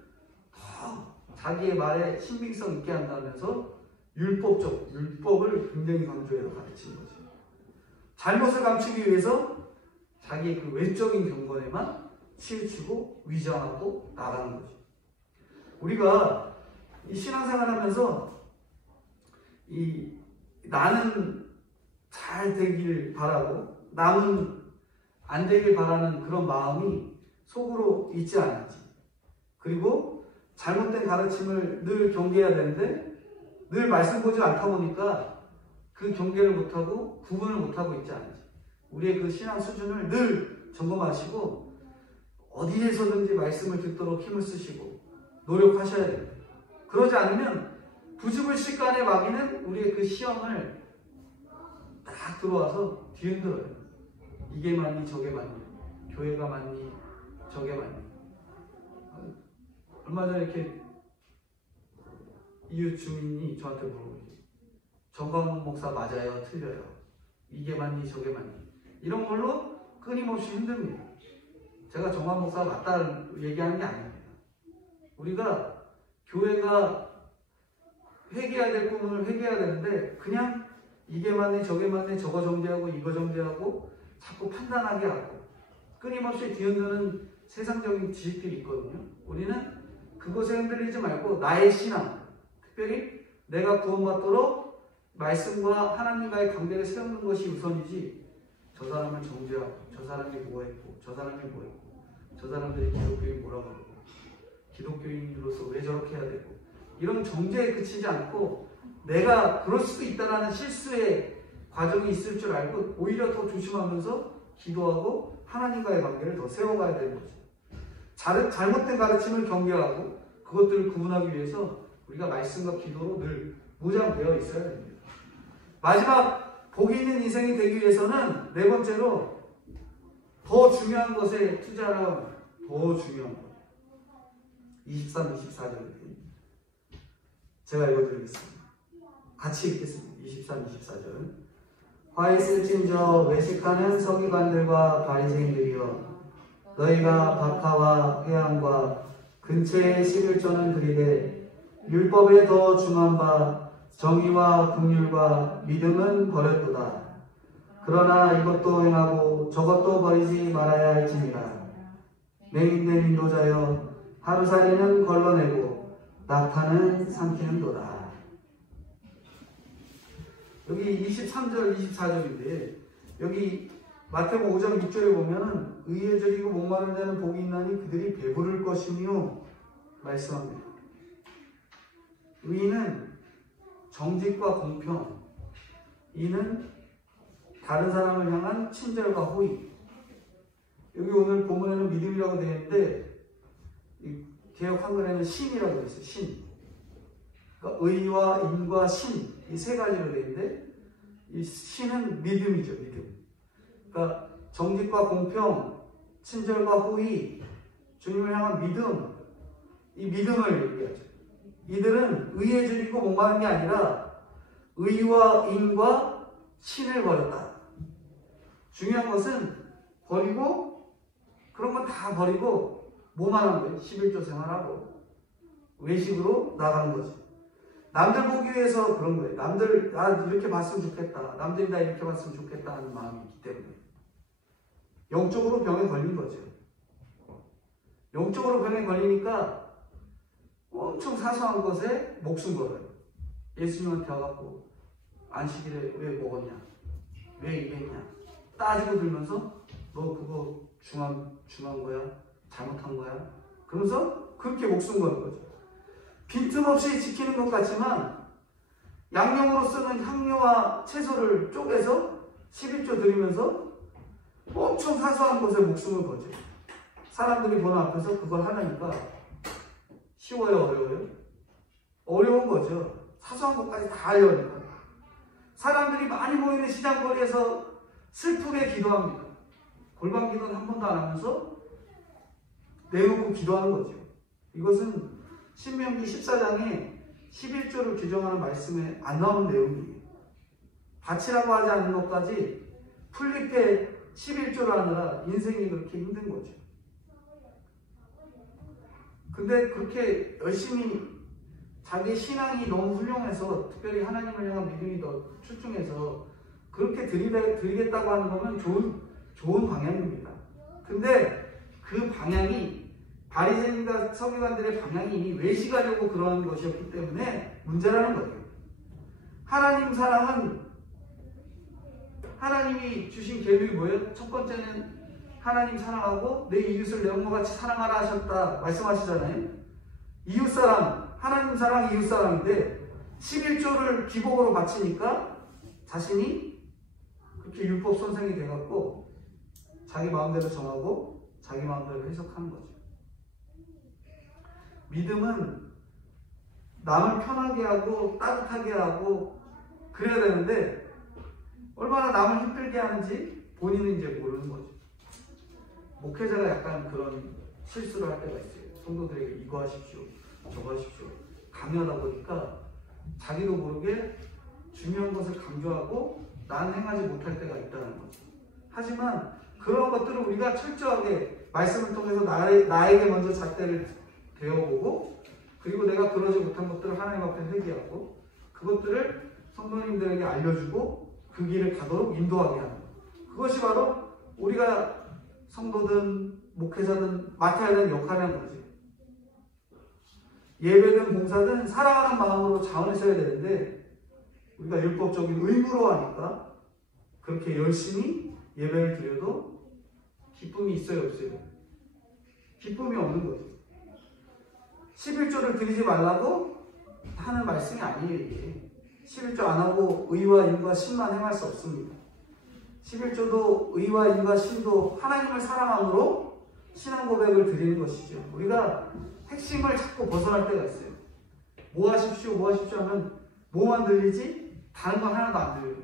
더 자기의 말에 신빙성 있게 한다면서 율법을 굉장히 강조해서 가르치는 거죠. 잘못을 감추기 위해서 자기의 그 외적인 경건에만 치우치고 위장하고 나가는 거죠. 우리가 이 신앙생활 하면서 나는 잘 되길 바라고 남은 안 되길 바라는 그런 마음이 속으로 있지 않은지 그리고 잘못된 가르침을 늘 경계해야 되는데 늘 말씀 보지 않다 보니까 그 경계를 못하고 구분을 못하고 있지 않은지 우리의 그 신앙 수준을 늘 점검하시고 어디에서든지 말씀을 듣도록 힘을 쓰시고 노력하셔야 됩니다. 그러지 않으면 부지불식간의 마귀는 우리의 그 시험을 딱 들어와서 뒤흔들어요. 이게 맞니 저게 맞니 교회가 맞니 저게 맞니. 얼마 전에 이렇게 이웃 주민이 저한테 물어보지. 정광훈 목사 맞아요 틀려요 이게 맞니 저게 맞니 이런 걸로 끊임없이 힘듭니다. 제가 정광훈 목사 맞다 얘기하는 게 아닙니다. 우리가 교회가 회개해야 될 부분을 회개해야 되는데 그냥 이게 맞네 저게 맞네 저거 정죄하고 이거 정죄하고 자꾸 판단하게 하고 끊임없이 뒤흔드는 세상적인 지식들이 있거든요. 우리는 그것에 흔들리지 말고 나의 신앙, 특별히 내가 구원받도록 말씀과 하나님과의 관계를 세우는 것이 우선이지 저 사람을 정죄하고 저 사람이 뭐했고 저 사람이 뭐했고 저 사람들이 기독교인 뭐라고 그러고 기독교인으로서 왜 저렇게 해야 되고 이런 정죄에 그치지 않고 내가 그럴 수도 있다는 실수의 과정이 있을 줄 알고 오히려 더 조심하면서 기도하고 하나님과의 관계를 더 세워가야 되는 거죠. 잘못된 가르침을 경계하고 그것들을 구분하기 위해서 우리가 말씀과 기도로 늘 무장되어 있어야 됩니다. 마지막 복이 있는 인생이 되기 위해서는 네 번째로 더 중요한 것에 투자하라. 더 중요한 것. 23, 24절입니다. 제가 읽어드리겠습니다. 같이 읽겠습니다. 23, 24절. 화 있을진저 외식하는 서기관들과 바리새인들이여 너희가 박하와 회향과 근처의 11조는 들이되 율법에 더 중한 바 정의와 긍휼과 믿음은 버렸도다. 그러나 이것도 행하고 저것도 버리지 말아야 할지니라. 맹인된 인도자여 하루살이는 걸러내고 낙타는 삼키는도다. 여기 23절 24절인데 여기 마태복음 5장 6절에 보면은 의에 저리고 목마른 자는 복이 있나니 그들이 배부를 것이며 말씀합니다. 의는 정직과 공평, 이는 다른 사람을 향한 친절과 호의. 여기 오늘 본문에는 믿음이라고 되어 있는데 개역 한글에는 신이라고 되어 있어요. 신. 그러니까 의와 인과 신, 이 세 가지로 되어 있는데 이 신은 믿음이죠. 믿음. 그러니까 정직과 공평, 친절과 호의, 주님을 향한 믿음, 이 믿음을 얘기하죠. 이들은 의에 줄이고 목마른 게 아니라 의와 인과 신을 버렸다. 중요한 것은 버리고 그런 건 다 버리고 뭐만 하는 거예요? 11조 생활하고 외식으로 나가는 거지. 남들 보기 위해서 그런 거예요. 남들 나 이렇게 봤으면 좋겠다. 남들이 나 이렇게 봤으면 좋겠다 하는 마음이 있기 때문에 영적으로 병에 걸린 거죠. 영적으로 병에 걸리니까 엄청 사소한 것에 목숨 걸어요. 예수님한테 와갖고 안식일에 왜 먹었냐? 왜 이랬냐? 따지고 들면서 너 그거 중한 거야? 잘못한 거야? 그러면서 그렇게 목숨 거는 거죠. 빈틈없이 지키는 것 같지만 양념으로 쓰는 향료와 채소를 쪼개서 11조 드리면서 엄청 사소한 것에 목숨을 거죠. 사람들이 보는 앞에서 그걸 하려니까 쉬워요? 어려워요? 어려운 거죠. 사소한 것까지 다 하려니까. 사람들이 많이 모이는 시장거리에서 슬프게 기도합니다. 골방 기도는 한 번도 안 하면서 내놓고 기도하는 거죠. 이것은 신명기 14장에 11조를 규정하는 말씀에 안 나오는 내용이에요. 바치라고 하지 않는 것까지 풀립해 11조를 하느라 인생이 그렇게 힘든 거죠. 근데 그렇게 열심히 자기 신앙이 너무 훌륭해서 특별히 하나님을 향한 믿음이 더 출중해서 그렇게 드리겠다고 하는 거면 좋은 방향입니다. 근데 그 방향이 바리새인과 서기관들의 방향이 외식하려고 그러는 것이었기 때문에 문제라는 거예요. 하나님 사랑은 하나님이 주신 계획이 뭐예요? 첫 번째는 하나님 사랑하고 내 이웃을 내 몸과 같이 사랑하라 하셨다 말씀하시잖아요. 이웃사랑, 하나님 사랑, 이웃사랑인데 11조를 기복으로 바치니까 자신이 그렇게 율법 선생이 돼갖고 자기 마음대로 정하고 자기 마음대로 해석하는 거죠. 믿음은 남을 편하게 하고 따뜻하게 하고 그래야 되는데 얼마나 남을 힘들게 하는지 본인은 이제 모르는 거죠. 목회자가 약간 그런 실수를 할 때가 있어요. 성도들에게 이거 하십시오, 저거 하십시오. 강요하다 보니까 자기도 모르게 중요한 것을 강조하고 난 행하지 못할 때가 있다는 거죠. 하지만 그런 것들을 우리가 철저하게 말씀을 통해서 나에게 먼저 잣대를 대어보고 그리고 내가 그러지 못한 것들을 하나님 앞에 회개하고 그것들을 성도님들에게 알려주고 그 길을 가도록 인도하게 하는 것. 그것이 바로 우리가 성도든 목회자든 맡아야 되는 역할이라는 거지. 예배든 봉사든 사랑하는 마음으로 자원했어야 되는데 우리가 율법적인 의무로 하니까 그렇게 열심히 예배를 드려도 기쁨이 있어요, 없어요? 기쁨이 없는 거죠. 11조를 드리지 말라고 하는 말씀이 아니에요, 이게. 11조 안 하고 의와 인과 신만 행할 수 없습니다. 11조도 의와 인과 신도 하나님을 사랑함으로 신앙 고백을 드리는 것이죠. 우리가 핵심을 자꾸 벗어날 때가 있어요. 뭐 하십시오, 뭐 하십시오 하면 뭐만 들리지? 다른 건 하나도 안 들려요.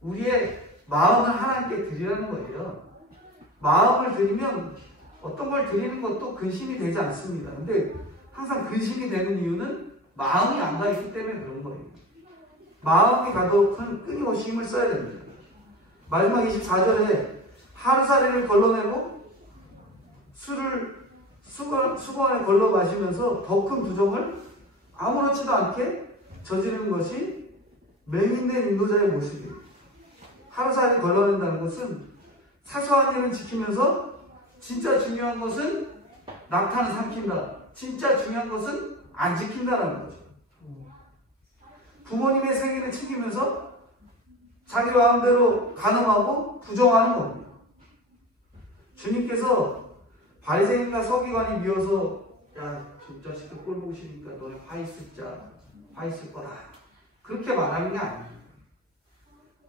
우리의 마음을 하나님께 드리라는 거예요. 마음을 드리면 어떤 걸 드리는 것도 근심이 되지 않습니다. 근데 항상 근심이 되는 이유는 마음이 안 가 있기 때문에 그런 거예요. 마음이 가도록 끊임없이 힘을 써야 됩니다. 마지막 24절에 하루살이를 걸러내고 술을 수건에 걸러 마시면서 더 큰 부정을 아무렇지도 않게 저지르는 것이 맹인된 인도자의 모습이에요. 하루살이 걸러낸다는 것은 사소한 일은 지키면서 진짜 중요한 것은 낙타는 삼킨다. 진짜 중요한 것은 안 지킨다는 거죠. 부모님의 생일을 챙기면서 자기 마음대로 간음하고 부정하는 겁니다. 주님께서 바리새인과 서기관이 미워서 야, 저 자식들 꼴 보기 싫으니까 너네 화 있을 거다. 그렇게 말하는 게 아니에요.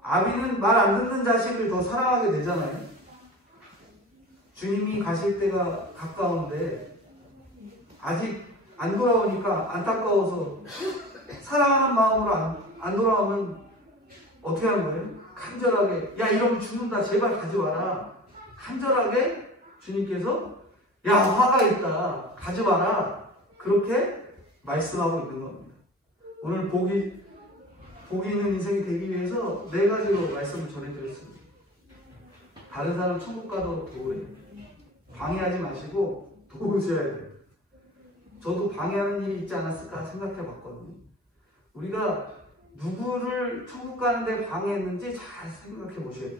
아비는 말 안 듣는 자식을 더 사랑하게 되잖아요. 주님이 가실 때가 가까운데 아직 안 돌아오니까 안타까워서 사랑하는 마음으로 안 돌아오면 어떻게 하는 거예요? 간절하게 야 이러면 죽는다 제발 가지 마라. 간절하게 주님께서 야 화가 있다 가지 마라. 그렇게 말씀하고 있는 겁니다. 오늘 복이 있는 인생이 되기 위해서 4가지로 말씀을 전해드렸습니다. 다른 사람 천국 가도록 도우래요. 방해하지 마시고 도우셔야 돼요. 저도 방해하는 일이 있지 않았을까 생각해 봤거든요. 우리가 누구를 천국 가는데 방해했는지 잘 생각해 보셔야 돼요.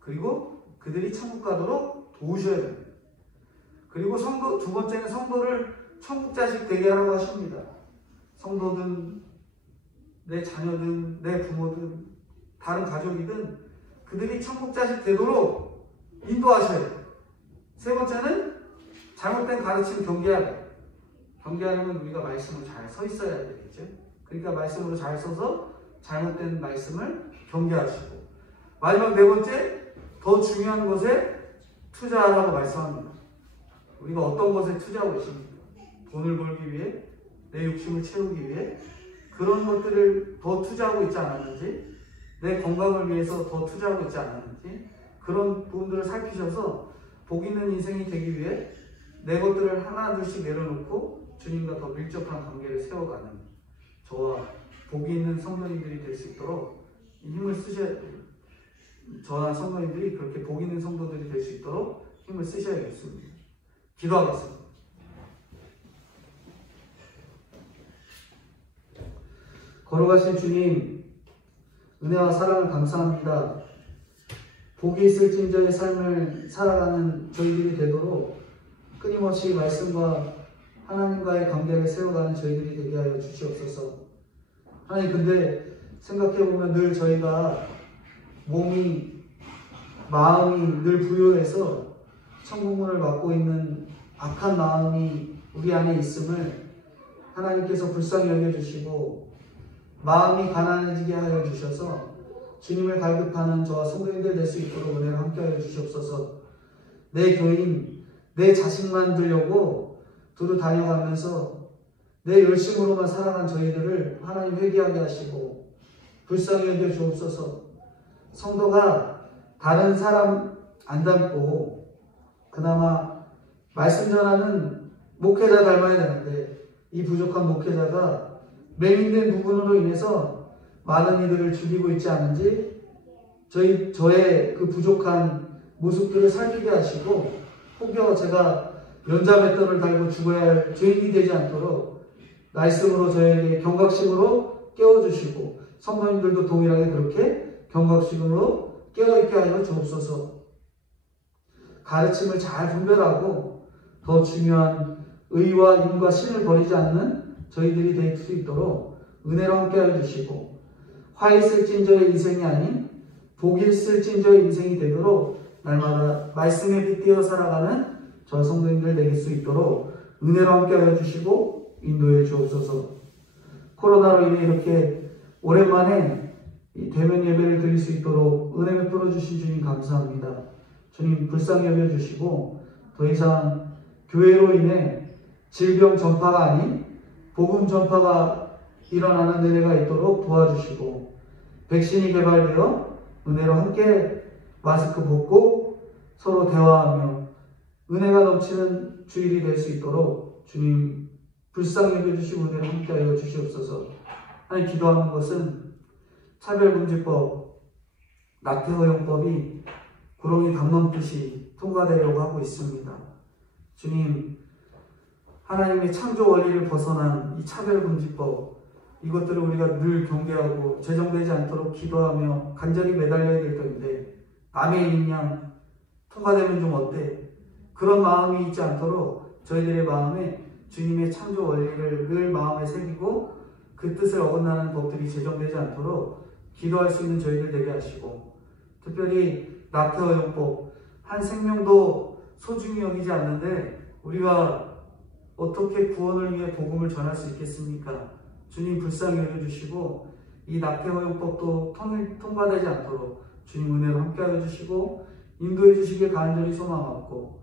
그리고 그들이 천국 가도록 도우셔야 됩니다. 그리고 두 번째는 성도를 천국 자식 되게 하라고 하십니다. 성도든 내 자녀든 내 부모든 다른 가족이든 그들이 천국 자식 되도록 인도하셔야 돼요. 세 번째는 잘못된 가르침 경계하라. 경계하려면 우리가 말씀을 잘 서 있어야 되겠죠. 그러니까 말씀으로 잘 서서 잘못된 말씀을 경계하시고 마지막 4번째 더 중요한 것에 투자하라고 말씀합니다. 우리가 어떤 것에 투자하고 있습니까? 돈을 벌기 위해 내 욕심을 채우기 위해 그런 것들을 더 투자하고 있지 않았는지 내 건강을 위해서 더 투자하고 있지 않았는지 그런 부분들을 살피셔서 복 있는 인생이 되기 위해 내 것들을 하나둘씩 내려놓고 주님과 더 밀접한 관계를 세워가는 저와 복이 있는 성도님들이 될 수 있도록 힘을 쓰셔야 돼요. 저나 성도님들이 그렇게 복 있는 성도들이 될 수 있도록 힘을 쓰셔야겠습니다. 기도하겠습니다. 걸어가신 주님, 은혜와 사랑을 감사합니다. 복이 있을진저의 삶을 살아가는 저희들이 되도록 끊임없이 말씀과 하나님과의 관계를 세워가는 저희들이 되게 하여 주시옵소서. 하나님, 근데 생각해보면 늘 저희가 몸이, 마음이 늘 부요해서 천국문을 막고 있는 악한 마음이 우리 안에 있음을 하나님께서 불쌍히 여겨주시고 마음이 가난해지게 하여 주셔서 주님을 갈급하는 저와 성도님들 될 수 있도록 은혜를 함께하여 주시옵소서. 내 교인, 내 자식만 들려고 두루 다녀가면서 내 열심으로만 살아간 저희들을 하나님 회개하게 하시고 불쌍히 여겨 주옵소서. 성도가 다른 사람 안 닮고 그나마 말씀 전하는 목회자 닮아야 되는데 이 부족한 목회자가 맹인된 부분으로 인해서 많은 이들을 죽이고 있지 않은지 저의 그 부족한 모습들을 살피게 하시고 혹여 제가 연자맷돌을 달고 죽어야 할 죄인이 되지 않도록 말씀으로 저에게 경각심으로 깨워주시고 성도님들도 동일하게 그렇게 경각심으로 깨어있게 하여 주옵소서. 가르침을 잘 분별하고 더 중요한 의와 인과 신을 버리지 않는 저희들이 될 수 있도록 은혜로 함께하여 주시고 화 있을진저의 인생이 아닌 복 있을진저의 인생이 되도록 날마다 말씀에 빗대어 살아가는 저 성도님들 되길 수 있도록 은혜로 함께하여 주시고 인도해 주옵소서. 코로나로 인해 이렇게 오랜만에 이 대면 예배를 드릴 수 있도록 은혜 베풀어 주신 주님 감사합니다. 주님 불쌍히 여겨주시고 더 이상 교회로 인해 질병 전파가 아닌 복음 전파가 일어나는 은혜가 있도록 도와주시고 백신이 개발되어 은혜로 함께 마스크 벗고 서로 대화하며 은혜가 넘치는 주일이 될 수 있도록 주님 불쌍히 여겨주시고 은혜로 함께하여 주시옵소서. 하나님 기도하는 것은 차별금지법, 낙태허용법이 구렁이 강 넘듯이 통과되려고 하고 있습니다. 주님, 하나님의 창조 원리를 벗어난 이 차별금지법, 이것들을 우리가 늘 경계하고 제정되지 않도록 기도하며 간절히 매달려야 될 텐데 남의 일인 양 통과되면 좀 어때? 그런 마음이 있지 않도록 저희들의 마음에 주님의 창조 원리를 늘 마음에 새기고 그 뜻을 어긋나는 법들이 제정되지 않도록 기도할 수 있는 저희들 되게 하시고 특별히 낙태허용법, 한 생명도 소중히 여기지 않는데 우리가 어떻게 구원을 위해 복음을 전할 수 있겠습니까? 주님 불쌍히 여겨주시고 이 낙태허용법도 통과되지 않도록 주님 은혜로 함께하여 주시고 인도해 주시길 간절히 소망하고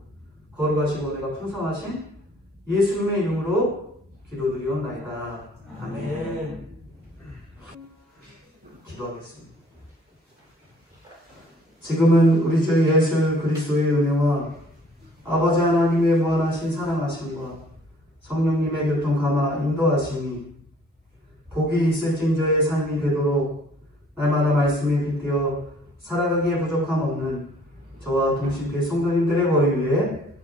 거룩하시고 은혜가 풍성하신 예수님의 이름으로 기도드리옵나이다. 아멘. 기도하겠습니다. 지금은 우리 주 예수 그리스도의 은혜와 아버지 하나님의 무한하신 사랑하심과 성령님의 교통 감화 인도하심이 복이 있을진저의 삶이 되도록 날마다 말씀에 빗대어 살아가기에 부족함 없는 저와 동시대 성도님들의 머리 위에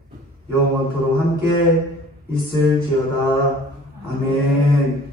영원토록 함께 있을지어다. 아멘.